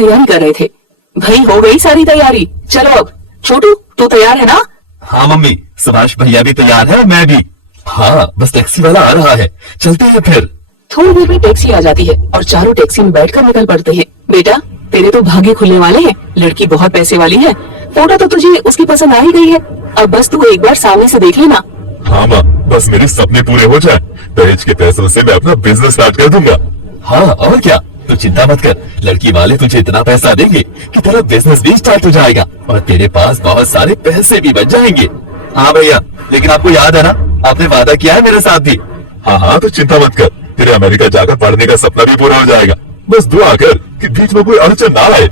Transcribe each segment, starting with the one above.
तैयारी कर रहे थे। भाई हो गई सारी तैयारी, चलो अब। छोटू तू तैयार है ना? हाँ मम्मी, सुभाष भैया भी तैयार है, मैं भी। हाँ बस टैक्सी वाला आ रहा है, चलते हैं फिर। थोड़ी देर में टैक्सी आ जाती है और चारों टैक्सी में बैठकर निकल पड़ते हैं। बेटा तेरे तो भाग्य खुलने वाले हैं, लड़की बहुत पैसे वाली है। फोटो तो तुझे उसकी पसंद आ ही गई है, अब बस तू एक बार सामने से देख लेना। हाँ माँ, बस मेरे सपने पूरे हो जाए, दहेज के पैसों से मैं अपना बिजनेस स्टार्ट कर दूंगा। हाँ और क्या, तो चिंता मत कर, लड़की वाले तुझे इतना पैसा देंगे कि तेरा बिजनेस भी स्टार्ट हो जाएगा और तेरे पास बहुत सारे पैसे भी बच जाएंगे। हाँ भैया, लेकिन आपको याद है ना, आपने वादा किया है मेरे साथ भी। हाँ हाँ, तो चिंता मत कर, तेरे अमेरिका जाकर पढ़ने का सपना भी पूरा हो जाएगा। बस दुआ कर कि बीच में कोई अड़चन ना आए।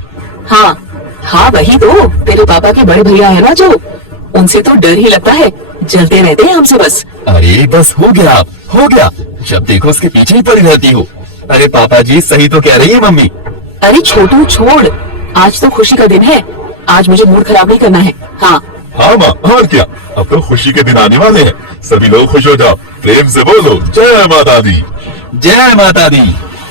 हाँ हाँ वही तो, तेरे पापा के बड़े भैया है ना जो, उनसे तो डर ही लगता है, जलते रहते हैं हमसे बस। अरे बस हो गया, आप हो गया, जब देखो उसके पीछे ही पड़ी रहती हो। अरे पापा जी सही तो कह रही है मम्मी। अरे छोटू छोड़, आज तो खुशी का दिन है, आज मुझे मूड खराब नहीं करना है। हाँ हाँ माँ, और क्या, अब तो खुशी के दिन आने वाले हैं, सभी लोग खुश हो जाओ, प्रेम से बोलो जय माता दी। जय माता दी।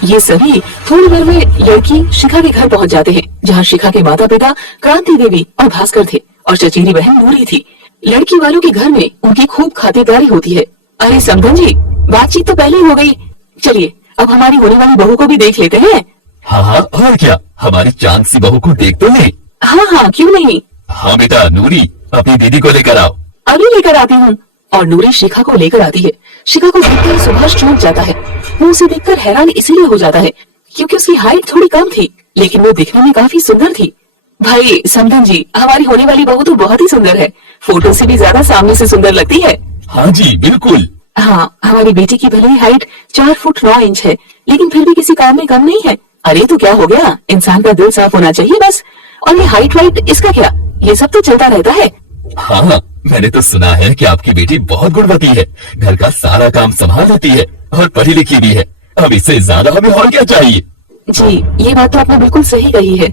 ये सभी थोड़ी देर में लड़की शिखा के घर पहुंच जाते हैं, जहाँ शिखा के माता पिता क्रांति देवी और भास्कर थे और चचेरी बहन नूरी थी। लड़की वालों के घर में उनकी खूब खातिरदारी होती है। अरे समधन जी, बातचीत तो पहले ही हो गई, चलिए अब हमारी होने वाली बहू को भी देख लेते हैं। हाँ हाँ और क्या, हमारी चांद सी बहू को देख तो ले। हाँ हाँ क्यों नहीं। हाँ बेटा नूरी, अपनी दीदी को लेकर आओ। अभी लेकर आती हूँ। और नूरी शिखा को लेकर आती है। शिखा को देखते ही सुभाष चौंक जाता है। वो उसे देखकर हैरान इसलिए हो जाता है क्योंकि उसकी हाइट थोड़ी कम थी, लेकिन वो दिखने में काफी सुंदर थी। भाई समधन जी, हमारी होने वाली बहू तो बहुत ही सुंदर है, फोटो से भी ज्यादा सामने से सुंदर लगती है। हाँ जी बिल्कुल। हाँ, हमारी बेटी की भले ही हाइट 4 फुट 9 इंच है, लेकिन फिर भी किसी काम में कम नहीं है। अरे तो क्या हो गया, इंसान का दिल साफ होना चाहिए बस। और ये हाइट वाइट इसका क्या, ये सब तो चलता रहता है। हाँ मैंने तो सुना है कि आपकी बेटी बहुत गुणवती है, घर का सारा काम संभाल लेती है और पढ़ी लिखी भी है। अब इससे ज्यादा हमें और क्या चाहिए। जी ये बात तो आपने बिल्कुल सही कही है।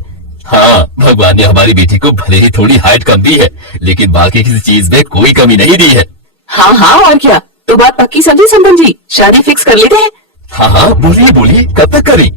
हाँ, भगवान ने हमारी बेटी को भले ही थोड़ी हाइट कम दी है, लेकिन बाकी किसी चीज में कोई कमी नहीं दी है। हाँ हाँ और क्या, तो बात पक्की समझी समधन जी, शादी फिक्स कर लेते हैं। हाँ हाँ बोलिए बोलिए, कब तक करें।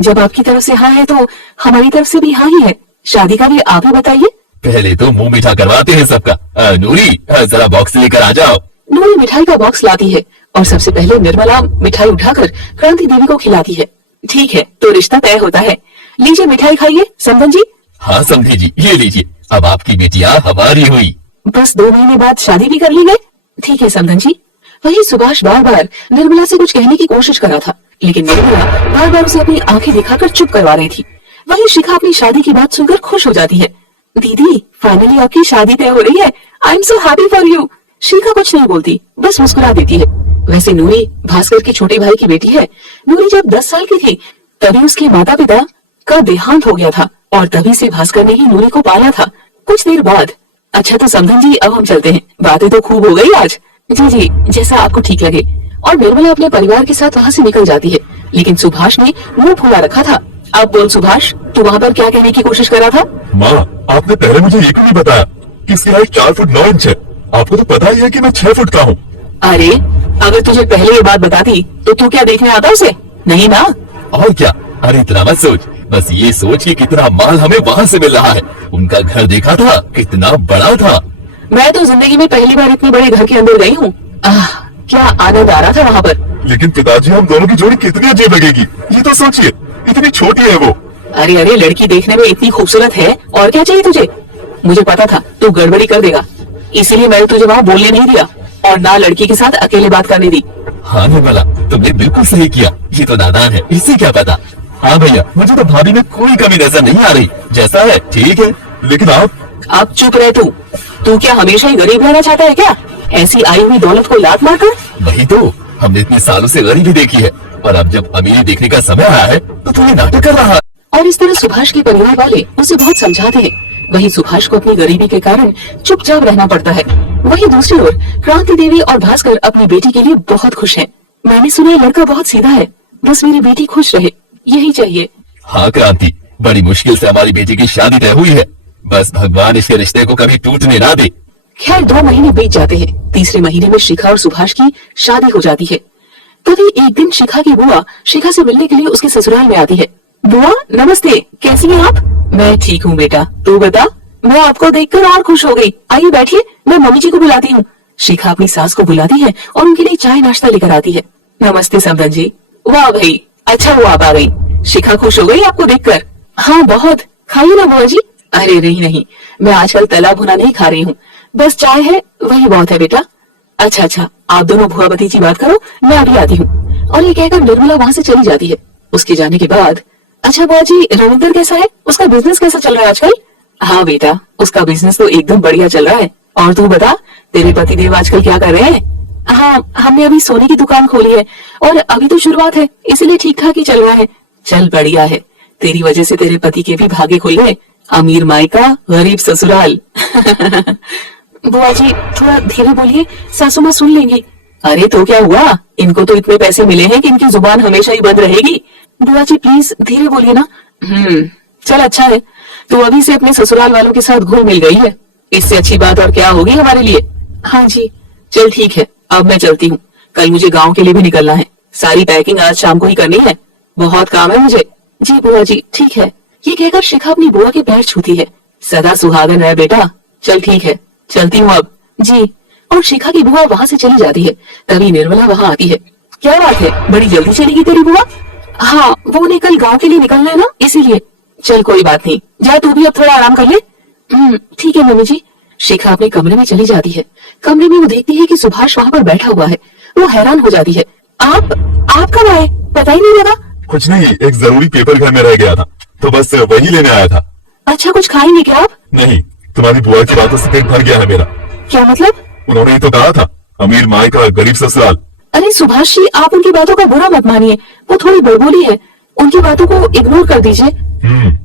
जब आपकी तरफ से हाँ है तो हमारी तरफ से भी हाँ ही है, शादी का भी आप ही बताइए। पहले तो मुंह मीठा करवाते हैं सबका। नूरी जरा बॉक्स लेकर आ जाओ। नूरी मिठाई का बॉक्स लाती है और सबसे पहले निर्मला मिठाई उठाकर क्रांति देवी को खिलाती है। ठीक है, तो रिश्ता तय होता है। लीजिए मिठाई खाइए समधन जी। हाँ समझी जी, ये लीजिए, अब आपकी बेटियां हमारी हुई। बस 2 महीने बाद शादी भी कर ली गई। ठीक है समधन जी। वही सुभाष बार बार निर्मला से कुछ कहने की कोशिश कर रहा था, लेकिन निर्मला बार बार उसे अपनी आंखें दिखाकर चुप करवा रही थी। वही शिखा अपनी शादी की बात सुनकर खुश हो जाती है। दीदी फाइनली आपकी शादी तय हो रही है, I am so happy for you. Shikha कुछ नहीं बोलती, बस मुस्कुरा देती है। वैसे नूरी भास्कर के छोटे भाई की बेटी है। नूरी जब 10 साल की थी तभी उसके माता पिता का देहांत हो गया था और तभी से भास्कर ने ही नूरी को पाला था। कुछ देर बाद, अच्छा तो समधन जी अब हम चलते हैं, बातें तो खूब हो गई आज। जी जी, जैसा आपको ठीक लगे। और निर्मला अपने परिवार के साथ वहाँ से निकल जाती है, लेकिन सुभाष ने मुंह फुला रखा था। अब बोल सुभाष, तू वहाँ पर क्या कहने की कोशिश कर रहा था? माँ, आपने पहले मुझे ये क्यों नहीं बताया कि इसकी हाइट 4 फुट 9 इंच है? आपको तो पता ही है कि मैं 6 फुट का हूँ। अरे अगर तुझे पहले ये बात बताती तो तू क्या देखने आता उसे? नहीं ना। और क्या, अरे इतना मत सोच, बस ये सोच कि कितना माल हमें वहाँ से मिल रहा है। उनका घर देखा था, कितना बड़ा था। मैं तो जिंदगी में पहली बार इतने बड़े घर के अंदर गई हूँ। क्या आनंद आ रहा था वहाँ पर। लेकिन पिताजी, हम दोनों की जोड़ी कितनी अजीब लगेगी, ये तो सोचिए, इतनी छोटी है वो। अरे अरे, लड़की देखने में इतनी खूबसूरत है, और क्या चाहिए तुझे? मुझे पता था तू गड़बड़ी कर देगा, इसीलिए मैंने तुझे वहाँ बोलने नहीं दिया और ना लड़की के साथ अकेले बात करने दी। हाँ निर्मला, तुमने बिल्कुल सही किया, ये तो नादान है, इससे क्या पता। हाँ भैया, मुझे तो भाभी में कोई कमी नजर नहीं आ रही, जैसा है ठीक है। लेकिन आप अब चुप रहे तू क्या हमेशा ही गरीब रहना चाहता है क्या? ऐसी आई हुई दौलत को लात मारकर? वही तो, हमने इतने सालों से गरीबी देखी है, और अब जब अमीरी देखने का समय आया है तो तुम्हें नाटक कर रहा है। और इस तरह सुभाष के परिवार वाले उसे बहुत समझाते हैं। वही सुभाष को अपनी गरीबी के कारण चुपचाप रहना पड़ता है। वही दूसरी ओर क्रांति देवी और भास्कर अपनी बेटी के लिए बहुत खुश हैं। मैंने सुना है लड़का बहुत सीधा है, बस मेरी बेटी खुश रहे, यही चाहिए। हाँ क्रांति, बड़ी मुश्किल से हमारी बेटी की शादी तय हुई है, बस भगवान इसके रिश्ते को कभी टूटने ना दे। खैर 2 महीने बीत जाते हैं। तीसरे महीने में शिखा और सुभाष की शादी हो जाती है। तभी एक दिन शिखा की बुआ शिखा से मिलने के लिए उसके ससुराल में आती है। बुआ नमस्ते, कैसी हैं आप? मैं ठीक हूँ बेटा, तू बता। मैं आपको देखकर और खुश हो गई। आइए बैठिए, मैं मम्मी जी को बुलाती हूँ। शिखा अपनी सास को बुलाती है और उनके लिए चाय नाश्ता लेकर आती है। नमस्ते समधन जी। वाह भाई, अच्छा हुआ आप आ गई। शिखा खुश हो गई आपको देखकर? हाँ बहुत। खाइए ना बुआ जी। अरे नहीं, मैं आजकल तला भुना नहीं खा रही हूँ, बस चाय है वही बहुत है बेटा। अच्छा, आप दोनों भुआ भतीजी बात करो, मैं अभी आती हूँ। और ये कहकर निर्मला वहाँ से चली जाती है। उसके जाने के बाद, अच्छा बुआ जी रविंदर कैसा है? उसका बिजनेस कैसा चल रहा है आजकल? हाँ बेटा, उसका बिजनेस तो एकदम बढ़िया चल रहा है। और तू बता, तेरे पतिदेव आजकल क्या कर रहे हैं? हाँ, हमने अभी सोने की दुकान खोली है और अभी तो शुरुआत है, इसीलिए ठीक ठाक ही चल रहा है। चल बढ़िया है, तेरी वजह से तेरे पति के भी भागे खुल गए। अमीर मायका गरीब ससुराल। बुआ जी थोड़ा धीरे बोलिए, सासू माँ सुन लेंगी। अरे तो क्या हुआ, इनको तो इतने पैसे मिले हैं कि इनकी जुबान हमेशा ही बंद रहेगी। बुआ जी प्लीज धीरे बोलिए ना। चल अच्छा है, तू अभी से अपने ससुराल वालों के साथ घुल मिल गई है, इससे अच्छी बात और क्या होगी हमारे लिए। हाँ जी चल ठीक है, अब मैं चलती हूँ, कल मुझे गाँव के लिए भी निकलना है। सारी पैकिंग आज शाम को ही करनी है, बहुत काम है मुझे। जी बुआ जी ठीक है। ये कहकर शिखा अपनी बुआ के पैर छूती है। सदा सुहागन रहे बेटा। चल ठीक है, चलती हूँ अब। जी। और शिखा की बुआ वहाँ से चली जाती है। तभी निर्मला वहाँ आती है। क्या बात है, बड़ी जल्दी चलेगी तेरी बुआ? हाँ, वो उन्हें कल गाँव के लिए निकलना है ना, इसीलिए। चल कोई बात नहीं, जा तू भी अब थोड़ा आराम कर ले। ठीक है मम्मी जी। शिखा अपने कमरे में चली जाती है। कमरे में वो देखती है कि सुभाष वहाँ पर बैठा हुआ है। वो हैरान हो जाती है। आप कब आए, पता ही नहीं लगा। कुछ नहीं, एक जरूरी पेपर घर में रह गया था, तो बस वही लेने आया था। अच्छा कुछ खाएंगे क्या आप? नहीं, तुम्हारी बुआ की बातों से पेट भर गया है मेरा। क्या मतलब? उन्होंने ही तो कहा था, अमीर माई का गरीब ससुराल। अरे सुभाष जी आप उनकी बातों का बुरा मत मानिए, वो थोड़ी बड़बोली है, उनकी बातों को इग्नोर कर दीजिए।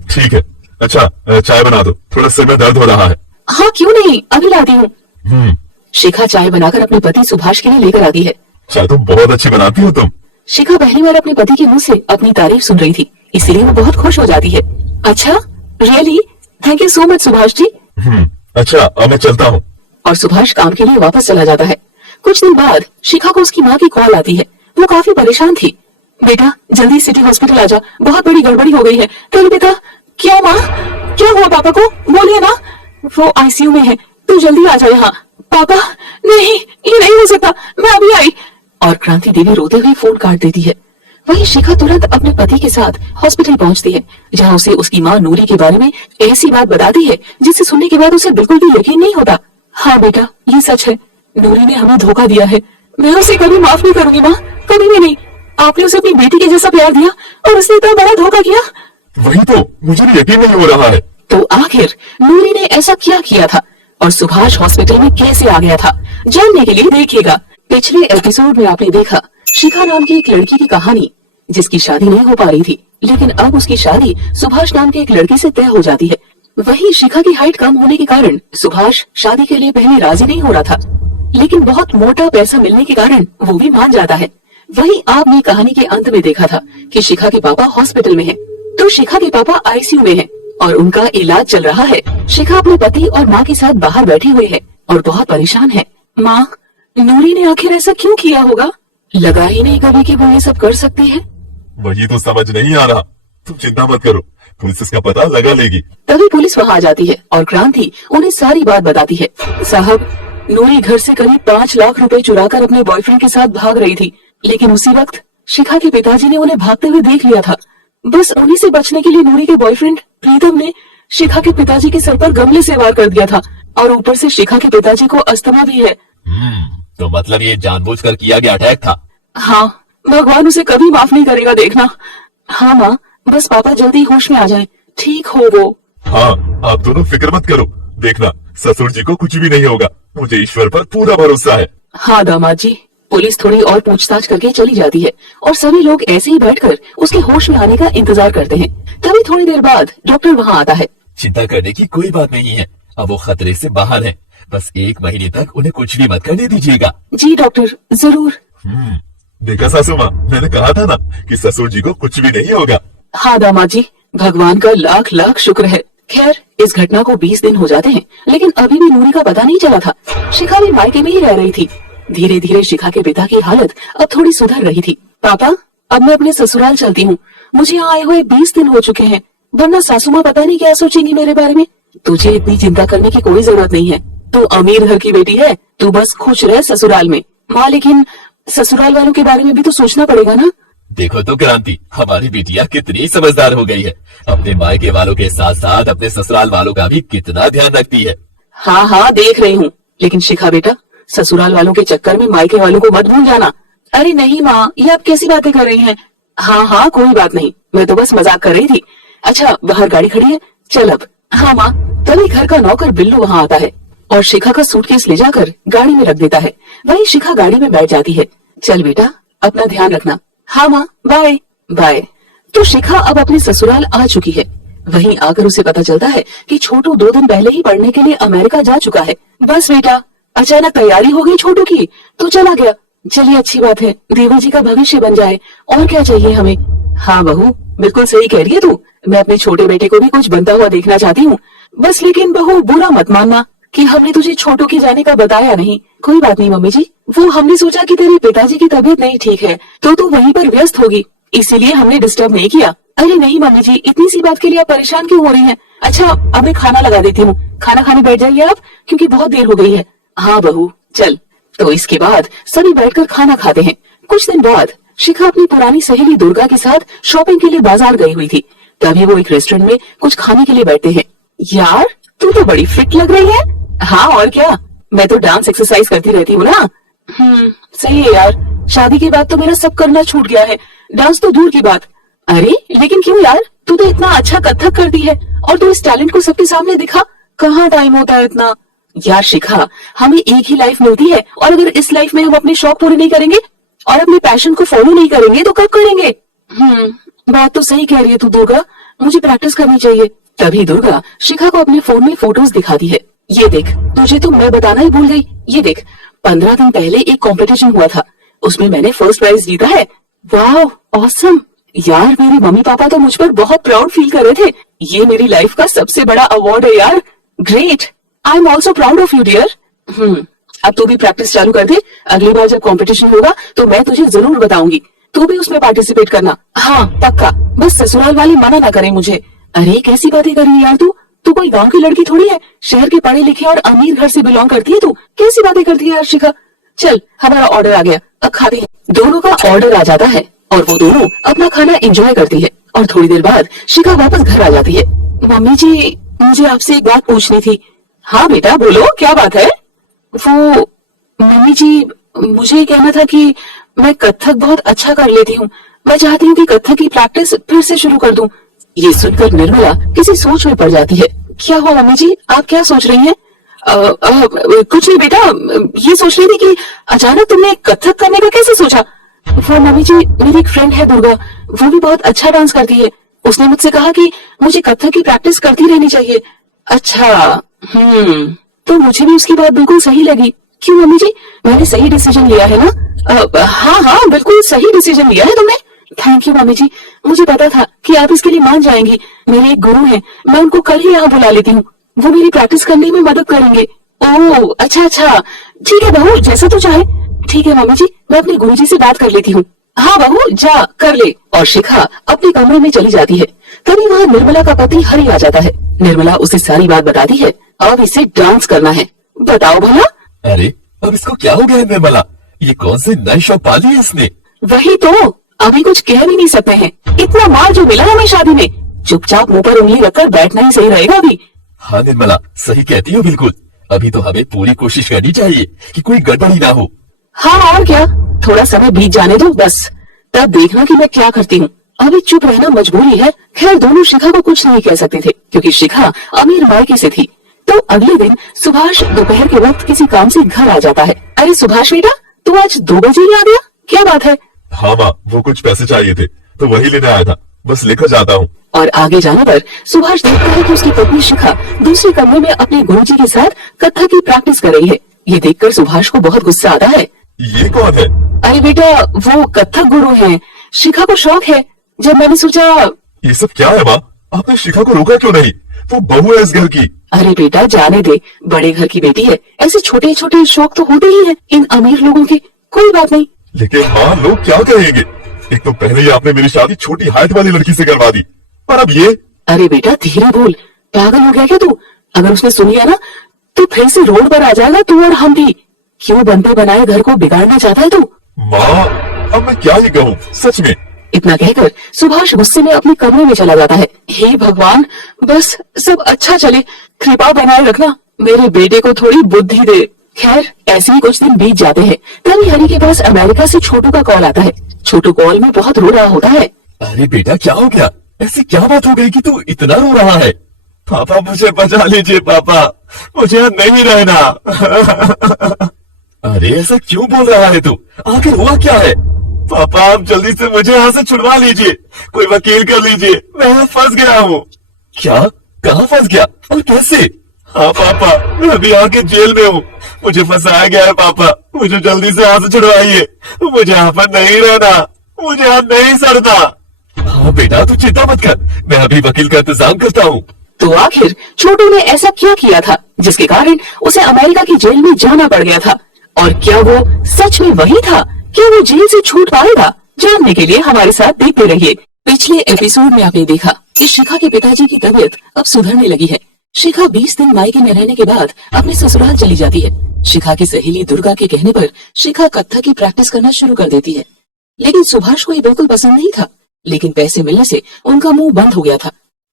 ठीक है। अच्छा चाय बना दो, थोड़ा सिर में दर्द हो रहा है। हाँ क्यों नहीं, अभी लाती हूँ। शिखा चाय बनाकर अपने पति सुभाष के लिए लेकर आती है। चाय तो बहुत अच्छी बनाती हो तुम। शिखा पहली बार अपने पति के मुंह से अपनी तारीफ सुन रही थी, इसीलिए वो बहुत खुश हो जाती है। अच्छा really, thank you so much Subhash ji. अच्छा अब मैं चलता हूँ। और सुभाष काम के लिए वापस चला जाता है। कुछ दिन बाद शिखा को उसकी माँ की कॉल आती है। वो काफी परेशान थी। बेटा जल्दी सिटी हॉस्पिटल आ जा, बहुत बड़ी गड़बड़ी हो गई है। तेरे पिता। क्या माँ, क्या हुआ पापा को, बोलिए ना। वो आईसीयू में है, तू जल्दी आ जा यहाँ। पापा नहीं, ये नहीं हो सकता, मैं अभी आई। और क्रांति देवी रोते हुए फोन काट देती है। वहीं शिखा तुरंत अपने पति के साथ हॉस्पिटल पहुंचती है, जहां उसे उसकी माँ नूरी के बारे में ऐसी बात बताती है जिसे सुनने के बाद उसे बिल्कुल भी यकीन नहीं होता। हाँ बेटा ये सच है, नूरी ने हमें धोखा दिया है। मैं उसे कभी माफ नहीं करूंगी माँ, कभी भी नहीं। आपने उसे अपनी बेटी के जैसा प्यार दिया और उसने इतना बड़ा धोखा किया। वही तो, मुझे भी यकीन नहीं हो रहा है। तो आखिर नूरी ने ऐसा क्या किया था और सुभाष हॉस्पिटल में कैसे आ गया था, जानने के लिए देखिएगा। पिछले एपिसोड में आपने देखा शिखा नाम की एक लड़की की कहानी, जिसकी शादी नहीं हो पा रही थी, लेकिन अब उसकी शादी सुभाष नाम के एक लड़के से तय हो जाती है। वहीं शिखा की हाइट कम होने के कारण सुभाष शादी के लिए पहले राजी नहीं हो रहा था, लेकिन बहुत मोटा पैसा मिलने के कारण वो भी मान जाता है। वहीं आपने कहानी के अंत में देखा था कि शिखा के पापा हॉस्पिटल में हैं, तो शिखा के पापा आईसीयू में हैं और उनका इलाज चल रहा है। शिखा अपने पति और माँ के साथ बाहर बैठी हुई है और बहुत परेशान है। माँ, नूरी ने आखिर ऐसा क्यों किया होगा? लगा ही नहीं कभी कि वो ये सब कर सकती है। वही तो समझ नहीं आ रहा। तुम चिंता मत करो, पुलिस इसका पता लगा लेगी। तभी पुलिस वहाँ आ जाती है और क्रांति उन्हें सारी बात बताती है। साहब, नूरी घर से करीब 5 लाख रुपए चुराकर अपने बॉयफ्रेंड के साथ भाग रही थी, लेकिन उसी वक्त शिखा के पिताजी ने उन्हें भागते हुए देख लिया था। बस उन्हीं से बचने के लिए नूरी के बॉयफ्रेंड प्रीतम ने शिखा के पिताजी के सर पर गमले से वार कर दिया था और ऊपर से शिखा के पिताजी को अस्थमा भी है। तो मतलब ये जानबूझकर किया गया अटैक था? हाँ, भगवान उसे कभी माफ नहीं करेगा देखना। हाँ माँ, बस पापा जल्दी होश में आ जाएं, ठीक हो वो। हाँ, आप दोनों फिक्र मत करो, देखना ससुर जी को कुछ भी नहीं होगा, मुझे ईश्वर पर पूरा भरोसा है। हाँ दामाद जी। पुलिस थोड़ी और पूछताछ करके चली जाती है और सभी लोग ऐसे ही बैठकर उसके होश में आने का इंतजार करते हैं। तभी थोड़ी देर बाद डॉक्टर वहाँ आता है। चिंता करने की कोई बात नहीं है, अब वो खतरे से बाहर है। बस 1 महीने तक उन्हें कुछ भी मत करने दीजिएगा। जी डॉक्टर, जरूर। देखा सासू माँ, मैंने कहा था ना कि ससुर जी को कुछ भी नहीं होगा। हाँ दामाद जी, भगवान का लाख लाख शुक्र है। खैर, इस घटना को 20 दिन हो जाते हैं, लेकिन अभी भी नूरी का पता नहीं चला था। शिखा भी मायके में ही रह रही थी। धीरे धीरे शिखा के पिता की हालत अब थोड़ी सुधर रही थी। पापा, अब मैं अपने ससुराल चलती हूँ, मुझे यहाँ आए हुए 20 दिन हो चुके हैं, वरना सासू माँ पता नहीं क्या सोचेंगी मेरे बारे में। तुझे इतनी चिंता करने की कोई जरूरत नहीं है। तू अमीर घर की बेटी है, तू बस खुश रह ससुराल में। माँ लेकिन ससुराल वालों के बारे में भी तो सोचना पड़ेगा ना। देखो तो क्रांति, हमारी बिटिया कितनी समझदार हो गई है। अपने मायके वालों के साथ साथ अपने ससुराल वालों का भी कितना ध्यान रखती है। हाँ हाँ देख रही हूँ, लेकिन शिखा बेटा, ससुराल वालों के चक्कर में मायके वालों को मत भूल जाना। अरे नहीं माँ, ये आप कैसी बातें कर रही हैं? हाँ हाँ कोई बात नहीं, मैं तो बस मजाक कर रही थी। अच्छा बाहर गाड़ी खड़ी है, चल अब। हाँ माँ। तभी घर का नौकर बिल्लू वहाँ आता है और शिखा का सूटकेस ले जाकर गाड़ी में रख देता है। वहीं शिखा गाड़ी में बैठ जाती है। चल बेटा, अपना ध्यान रखना। हाँ माँ, बाय बाय। तो शिखा अब अपने ससुराल आ चुकी है। वहीं आकर उसे पता चलता है कि छोटू 2 दिन पहले ही पढ़ने के लिए अमेरिका जा चुका है। बस बेटा, अचानक तैयारी हो गई छोटू की तो चला गया। चलिए अच्छी बात है, देवर जी का भविष्य बन जाए, और क्या चाहिए हमें। हाँ बहू, बिल्कुल सही कह रही है तू। मैं अपने छोटे बेटे को भी कुछ बनता हुआ देखना चाहती हूँ। बस लेकिन बहू बुरा मत मानना कि हमने तुझे छोटू के जाने का बताया नहीं। कोई बात नहीं मम्मी जी, वो हमने सोचा कि तेरे पिताजी की तबीयत नहीं ठीक है तो तू वहीं पर व्यस्त होगी, इसीलिए हमने डिस्टर्ब नहीं किया। अरे नहीं मम्मी जी, इतनी सी बात के लिए आप परेशान क्यों हो रही हैं? अच्छा अब मैं खाना लगा देती हूँ, खाना खाने बैठ जाइए आप, क्योंकि बहुत देर हो गई है। हाँ बहू चल। तो इसके बाद सभी बैठकर खाना खाते हैं। कुछ दिन बाद शिखा अपनी पुरानी सहेली दुर्गा के साथ शॉपिंग के लिए बाजार गई हुई थी। तभी वो एक रेस्टोरेंट में कुछ खाने के लिए बैठते हैं। यार तू तो बड़ी फिट लग रही है। हाँ और क्या, मैं तो डांस एक्सरसाइज करती रहती हूँ ना। सही है यार, शादी के बाद तो मेरा सब करना छूट गया है, डांस तो दूर की बात। अरे लेकिन क्यों यार, तू तो इतना अच्छा कथक करती है और तू इस टैलेंट को सबके सामने दिखा। कहाँ टाइम होता है इतना। यार शिखा, हमें एक ही लाइफ मिलती है और अगर इस लाइफ में हम अपने शौक पूरे नहीं करेंगे और अपने पैशन को फॉलो नहीं करेंगे तो कब करेंगे। बात तो सही कह रही है तू दुर्गा, मुझे प्रैक्टिस करनी चाहिए। तभी दुर्गा शिखा को अपने फोन में फोटोज दिखाती है। ये देख, तुझे तो मैं बताना ही भूल गई। ये देख, 15 दिन पहले एक कंपटीशन हुआ था, उसमें मैंने फर्स्ट प्राइज जीता है। वाह ऑसम यार, मेरे मम्मी पापा तो मुझ पर बहुत प्राउड फील कर रहे थे। ये मेरी लाइफ का सबसे बड़ा अवार्ड है यार। Great, I am also proud of you dear. अब तू भी प्रैक्टिस चालू कर दे, अगली बार जब कंपटीशन होगा तो मैं तुझे जरूर बताऊंगी, तू भी उसमें पार्टिसिपेट करना। हाँ पक्का, बस ससुराल वाले मना ना करें मुझे। अरे कैसी बातें कर रही है यार तू कोई गांव की लड़की थोड़ी है, शहर के पढ़े लिखे और अमीर घर से बिलोंग करती है तू। कैसी बातें करती है यार शिखा। चल हमारा ऑर्डर आ गया, अब खाते हैं। दोनों का ऑर्डर आ जाता है और वो दोनों अपना खाना एंजॉय करती है और थोड़ी देर बाद शिखा वापस घर आ जाती है। मम्मी जी, मुझे आपसे एक बात पूछनी थी। हाँ बेटा बोलो, क्या बात है। वो मम्मी जी, मुझे ये कहना था कि मैं कथक बहुत अच्छा कर लेती हूँ, मैं चाहती हूँ कि कथक की प्रैक्टिस फिर से शुरू कर दूँ। ये सुनकर निर्मला किसी सोच में पड़ जाती है। क्या हुआ मम्मी जी, आप क्या सोच रही हैं? कुछ नहीं बेटा, ये सोच रही थी कि अचानक तुमने कथक करने का कैसे सोचा। वो मम्मी जी, मेरी एक फ्रेंड है दुर्गा, वो भी बहुत अच्छा डांस करती है। उसने मुझसे कहा कि मुझे कथक की प्रैक्टिस करती रहनी चाहिए। अच्छा तो मुझे भी उसकी बात बिल्कुल सही लगी। क्यों मम्मी जी, मैंने सही डिसीजन लिया है ना? हाँ बिल्कुल सही डिसीजन लिया है तुमने। थैंक यू मम्मी जी, मुझे पता था कि आप इसके लिए मान जाएंगी। मेरे एक गुरु हैं, मैं उनको कल ही यहाँ बुला लेती हूँ, वो मेरी प्रैक्टिस करने में मदद करेंगे। ओह अच्छा, ठीक है बहू, जैसा तू चाहे। ठीक है मम्मी जी, मैं अपने गुरुजी से बात कर लेती हूँ। हाँ बहू जा कर ले। और शिखा अपने कमरे में चली जाती है। तभी वहाँ निर्मला का पति हरि आ जाता है। निर्मला उसे सारी बात बताती है। अब इसे डांस करना है, बताओ भला। अरे अब इसको क्या हो गया है निर्मला, ये कौन से नए शौक पाली है इसने। वही तो, अभी कुछ कह भी नहीं सकते हैं, इतना मार जो मिला हमें शादी में, चुपचाप मुंह पर उंगली रखकर बैठना ही सही रहेगा अभी। हाँ निर्मला, सही कहती हो बिल्कुल। अभी तो हमें पूरी कोशिश करनी चाहिए कि कोई गड़बड़ी ना हो। हाँ और क्या, थोड़ा समय बीत जाने दो बस, तब देखना कि मैं क्या करती हूँ। अभी चुप रहना मजबूरी है। खैर दोनों शिखा को कुछ नहीं कह सकते थे क्योंकि शिखा अमीर मायके से थी। तो अगले दिन सुभाष दोपहर के वक्त किसी काम से घर आ जाता है। अरे सुभाष बेटा, तू आज 2 बजे ही आ गया, क्या बात है? हाँ माँ, वो कुछ पैसे चाहिए थे तो वही लेने आया था, बस लेकर जाता हूँ। और आगे जाने पर सुभाष देखता है कि उसकी पत्नी शिखा दूसरे कमरे में अपने गुरुजी के साथ कथक की प्रैक्टिस कर रही है। ये देखकर सुभाष को बहुत गुस्सा आता है। ये कौन है? अरे बेटा, वो कथक गुरु हैं, शिखा को शौक है। जब मैंने सोचा। ये सब क्या है माँ, आपने शिखा को रोका क्यों नहीं? वो बहू है इस घर की। अरे बेटा जाने दे, बड़े घर की बेटी है, ऐसे छोटे छोटे शौक तो होते ही हैं इन अमीर लोगों के, कोई बात नहीं। लेकिन माँ, लोग क्या कहेंगे? एक तो पहले ही आपने मेरी शादी छोटी हाइट वाली लड़की से करवा दी, और अब ये। अरे बेटा धीरे बोल, पागल हो गया क्या तू? अगर उसने सुन लिया ना तो फिर से रोड पर आ जाएगा तू और हम भी। क्यों बनते बनाए घर को बिगाड़ना चाहता है तू? माँ, अब मैं क्या ही कहूँ, सच में। इतना कहकर सुभाष गुस्से में अपने कमरे में चला जाता है। हे भगवान, बस सब अच्छा चले, कृपा बनाए रखना, मेरे बेटे को थोड़ी बुद्धि दे। खैर ऐसे ही कुछ दिन बीत जाते हैं। तभी हरी के पास अमेरिका से छोटू का कॉल आता है। छोटू कॉल में बहुत रो रहा होता है। अरे बेटा क्या हो गया? ऐसी क्या बात हो गई कि तू इतना रो रहा है? पापा मुझे बचा लीजिए पापा, मुझे यहाँ नहीं रहना। अरे ऐसा क्यों बोल रहा है तू? आखिर हुआ क्या है? पापा आप जल्दी से मुझे यहाँ से छुड़वा लीजिए, कोई वकील कर लीजिए, मैं यहाँ फंस गया हूँ। क्या? कहाँ फंस गया और कैसे? हाँ पापा, मैं अभी यहाँ के जेल में हूँ, मुझे फंसाया गया है पापा, मुझे जल्दी से यहाँ से छुड़वाइए, मुझे यहाँ पर नहीं रहना, मुझे यहाँ नहीं सड़ना। हाँ बेटा तू चिंता मत कर, मैं अभी वकील का इंतजाम करता हूँ। तो आखिर छोटू ने ऐसा क्या किया था जिसके कारण उसे अमेरिका की जेल में जाना पड़ गया था? और क्या वो सच में वही था? क्या वो जेल से छूट पाएगा? जानने के लिए हमारे साथ देखते रहिए। पिछले एपिसोड में आपने देखा कि शिखा के पिताजी की तबीयत अब सुधरने लगी है। शिखा 20 दिन मायके में रहने के बाद अपने ससुराल चली जाती है। शिखा की सहेली दुर्गा के कहने पर शिखा कत्थक की प्रैक्टिस करना शुरू कर देती है। लेकिन सुभाष को ये बिल्कुल पसंद नहीं था। लेकिन पैसे मिलने से उनका मुंह बंद हो गया था।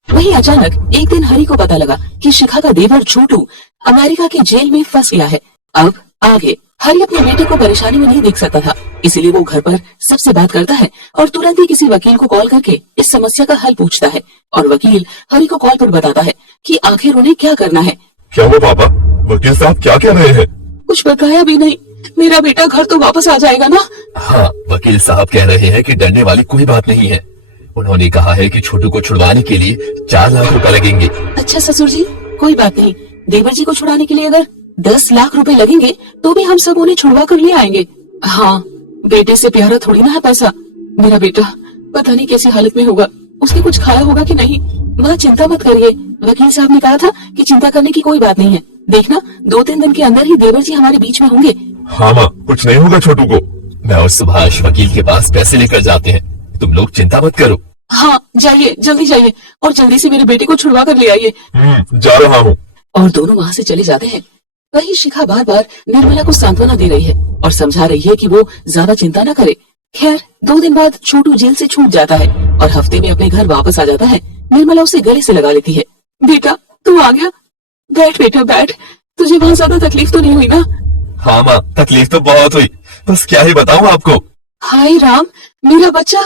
वहीं अचानक एक दिन हरी को पता लगा कि शिखा का देवर छोटू अमेरिका की जेल में फंस गया है। अब आगे हरी अपने बेटे को परेशानी में नहीं देख सकता था, इसीलिए वो घर पर सबसे बात करता है और तुरंत ही किसी वकील को कॉल करके इस समस्या का हल पूछता है। और वकील हरी को कॉल पर बताता है कि आखिर उन्हें क्या करना है। क्या हुआ पापा, वकील साहब क्या कह रहे हैं? कुछ बताया भी नहीं, मेरा बेटा घर तो वापस आ जाएगा ना? हाँ वकील साहब कह रहे हैं कि डरने वाली कोई बात नहीं है। उन्होंने कहा है कि छोटू को छुड़वाने के लिए 4 लाख रुपए लगेंगे। अच्छा ससुर जी, कोई बात नहीं, देवर जी को छुड़ाने के लिए अगर 10 लाख रुपए लगेंगे तो भी हम सब उन्हें छुड़वा कर ले आएंगे। हाँ, बेटे से प्यारा थोड़ी ना है पैसा। मेरा बेटा पता नहीं कैसी हालत में होगा, उसने कुछ खाया होगा कि नहीं। माँ चिंता मत करिए, वकील साहब ने कहा था कि चिंता करने की कोई बात नहीं है। देखना 2-3 दिन के अंदर ही देवर जी हमारे बीच में होंगे। हाँ माँ, कुछ नहीं होगा छोटू को। मैं और सुभाष वकील के पास पैसे लेकर जाते हैं, तुम लोग चिंता मत करो। हाँ जाइए, जल्दी जाइए और जल्दी से मेरे बेटे को छुड़वा कर ले आइए। जा रहा हूँ। और दोनों वहाँ से चले जाते हैं। वही शिखा बार बार निर्मला को सांत्वना दे रही है और समझा रही है कि वो ज्यादा चिंता न करे। खैर 2 दिन बाद छोटू जेल से छूट जाता है और हफ्ते में अपने घर वापस आ जाता है। निर्मला उसे गले से लगा लेती है। बेटा तू आ गया, बैठ बेटा बैठ, तुझे बहुत ज्यादा तकलीफ तो नहीं हुई ना? हाँ माँ, तकलीफ तो बहुत हुई, बस क्या ही बताऊँ आपको। हाय राम, मेरा बच्चा,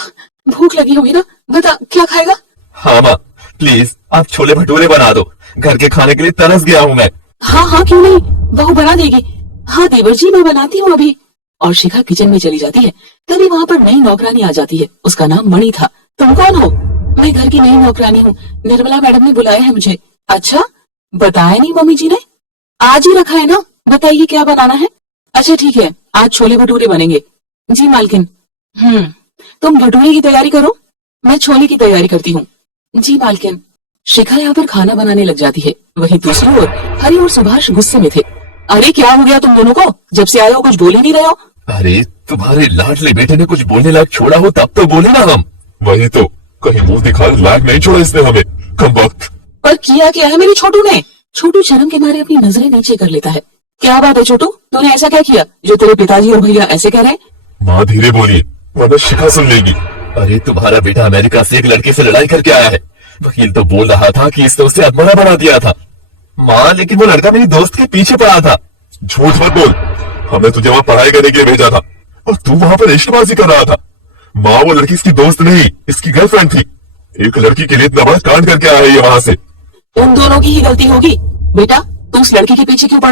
भूख लगी होगी ना, बता क्या खाएगा? हाँ माँ प्लीज आप छोले भटूरे बना दो, घर के खाने के लिए तरस गया हूँ मैं। हाँ हाँ क्यों नहीं, बहू बना देगी। हाँ देवर जी मैं बनाती हूँ अभी। और शिखा किचन में चली जाती है। तभी वहाँ पर नई नौकरानी आ जाती है। उसका नाम मणि था। तुम कौन हो? मैं घर की नई नौकरानी हूँ, निर्मला मैडम ने बुलाया है मुझे। अच्छा, बताया नहीं मम्मी जी ने? आज ही रखा है ना, बताइए क्या बनाना है? अच्छा ठीक है, आज छोले भटूरे बनेंगे। जी मालकिन। तुम भटूरे की तैयारी करो, मैं छोले की तैयारी करती हूँ। जी मालकिन। शिखा यहाँ पर खाना बनाने लग जाती है। वहीं दूसरी ओर हरि और सुभाष गुस्से में थे। अरे क्या हो गया तुम दोनों को? जब से आए हो कुछ बोल ही नहीं रहे हो। अरे तुम्हारे लाडले बेटे ने कुछ बोलने लायक छोड़ा हो तब तो बोले ना हम। वही तो, कहीं मुंह दिखाने लायक नहीं छोड़ा इसने हमें, कम वक्त। पर किया क्या है मेरे छोटू ने? छोटू शर्म के मारे अपनी नजरें नीचे कर लेता है। क्या बात है छोटू, तूने ऐसा क्या किया जो तेरे पिताजी और भैया ऐसे कह रहे? माँ धीरे बोलिए वरना शिखा सुन लेगी। अरे तुम्हारा बेटा अमेरिका से एक लड़के से लड़ाई करके आया है। वकील तो बोल रहा था कि इसने उसे अधमरा बना दिया था। माँ लेकिन वो लड़का मेरी दोस्त के पीछे पड़ा था। झूठ मत बोल, हमने तुझे वहाँ पढ़ाई करने के लिए भेजा था और तू वहाँ पर इश्कबाजी कर रहा था। माँ वो लड़की इसकी दोस्त नहीं, इसकी गर्लफ्रेंड थी। एक लड़की के लिए इतना बड़ा कांड करके आया है ये वहाँ से। उन दोनों की ही गलती होगी। बेटा तू उस लड़की के पीछे क्यों पड़ा?